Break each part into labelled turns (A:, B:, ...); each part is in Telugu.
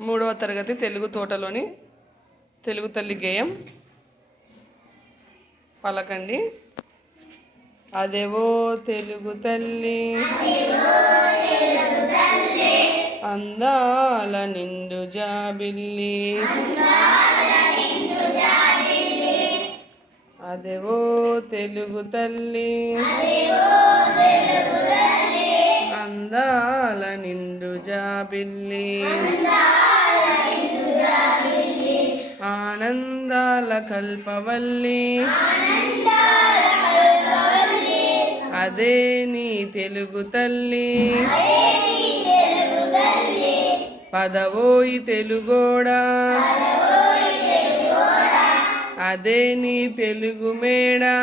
A: మూడవ తరగతి తెలుగు తోటలోని తెలుగు తల్లి గేయం. పలకండి. అదేవో తెలుగు తల్లి. అందాల నిండు జాబిల్లి. అదేవో తెలుగు తల్లి. అందాల నిండు జాబిల్లి. ఆనందాల కల్పవల్లి. అదే నీ తెలుగు తల్లి. పదవోయి తెలుగోడా. అదే నీ తెలుగు మేడా.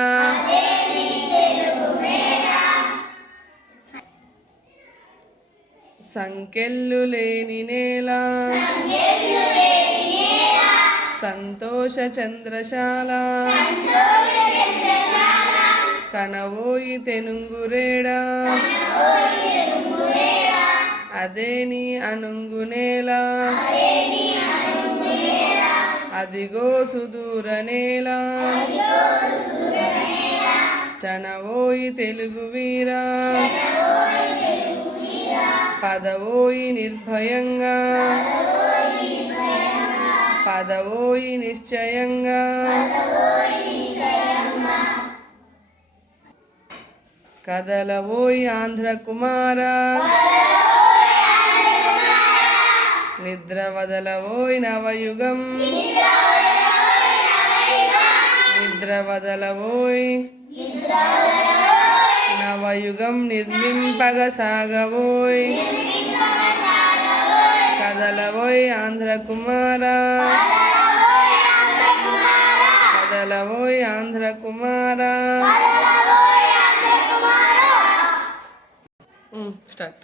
A: సంకెళ్ళు లేని నేల. సంతోష చంద్రశాల. కనవోయి తెనుంగురేడా అదే నీ అనుంగునేల అదిగో సుదూర నేల. చనవోయి తెలుగు వీరా. పదవోయి నిర్భయంగా. పదవోయి నిశ్చయంగా. కదలవోయి ఆంధ్ర కుమార నిద్ర వదలవోయి నవయుగం. నిద్ర వదలవోయి నవయుగం నిర్మింపగ సాగవోయ్ కదలవోయ్ ఆంధ్ర కుమార కదలవోయ్ ఆంధ్ర కుమార స్టార్ట్.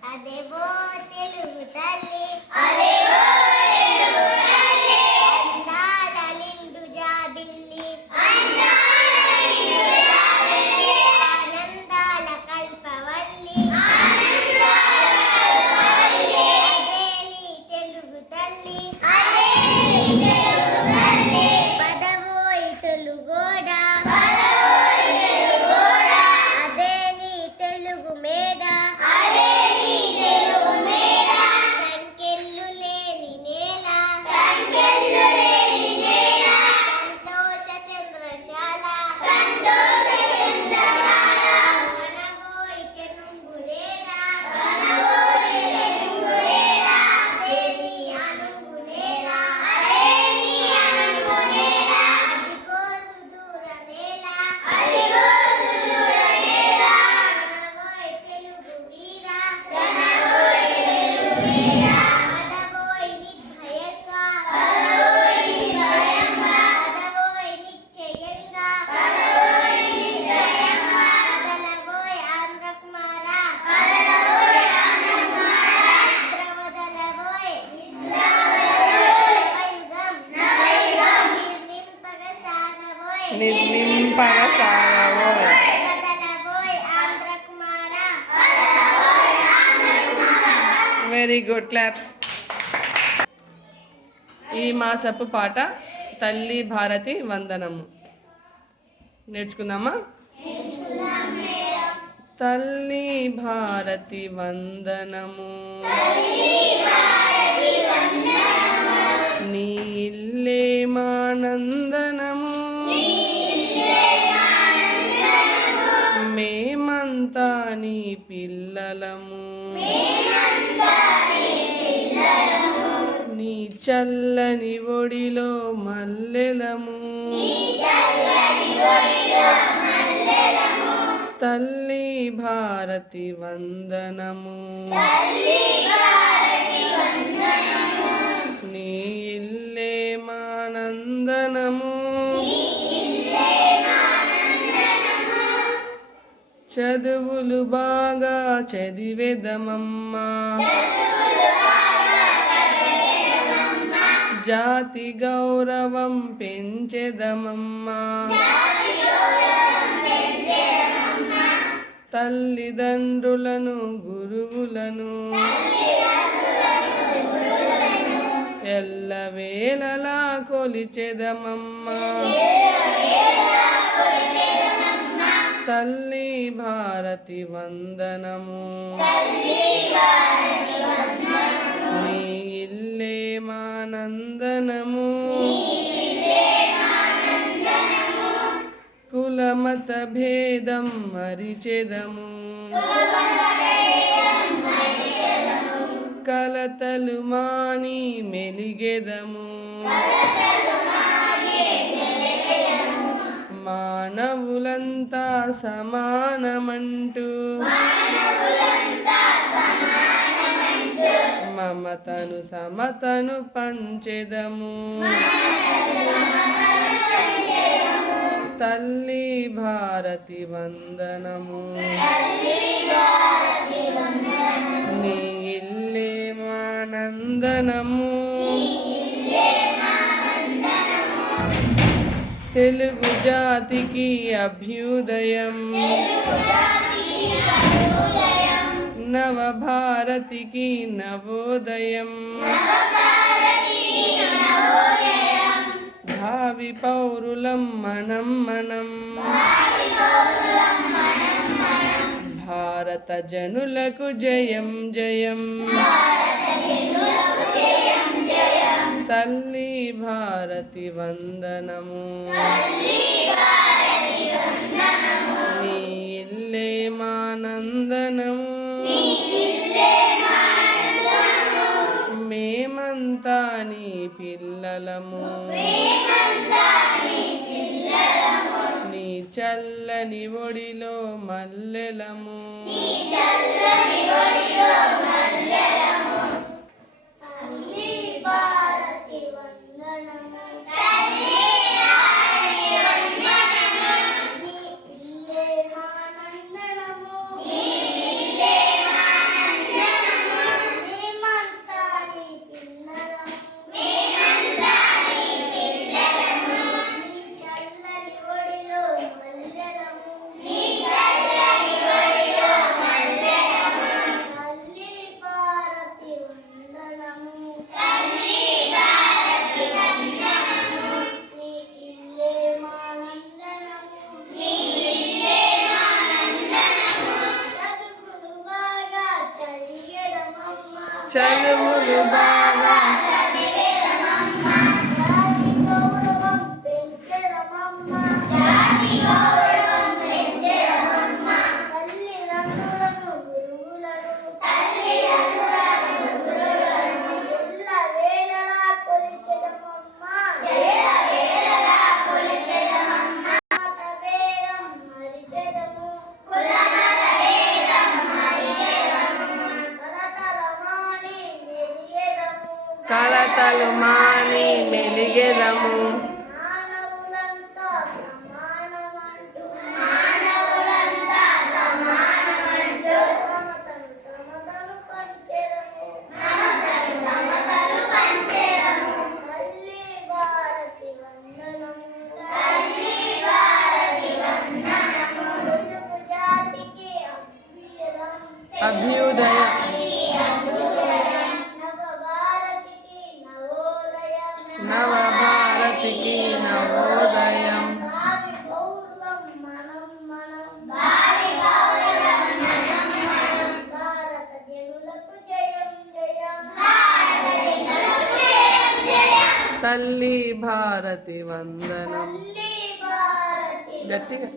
B: నిర్మింపగ సాగవో
A: వెరీ గుడ్ క్లాప్స్ ఈ మాసపు పాట తల్లి భారతి వందనము. నేర్చుకుందామా? తల్లి భారతి వందనము. నీ ఇల్లే మానందనము. మేమంతా నీ పిల్లలము. నీ చల్లని ఒడిలో మల్లెలము. తల్లి భారతి వందనము. చదువులు బాగా చదివేదమమ్మా. జాతి గౌరవం పెంచెదమమ్మా. తల్లిదండ్రులను గురువులను.
C: వేళలా కొలిచెదమమ్మా. తల్లి భారతి వందనము. నీ ఇల్లే మానందనము. కులమత భేదం మరిచెదము. కలతలు మాని మెలిగెదము. మానవులంతా సమానమంటూ. మమతను సమతను పంచెదము. తల్లి భారతి వందనము. నీ ఇల్లే మానందనము. తెలుగు జాతికి అభ్యుదయం. నవభారతికి నవోదయం. భావి పౌరులం మనం మనం. భారత జనులకు జయం జయం. తల్లి భారతి వందనము. నీ ఇల్లే మానందనము. మేమంతా నీ పిల్లలము. నీ చల్లని ఒడిలో మల్లెలము.
B: మల్లెలము. చదువులు బాగా జనులకు జయం జయం.
C: తల్లి భారతి వందనం. గట్టిగా.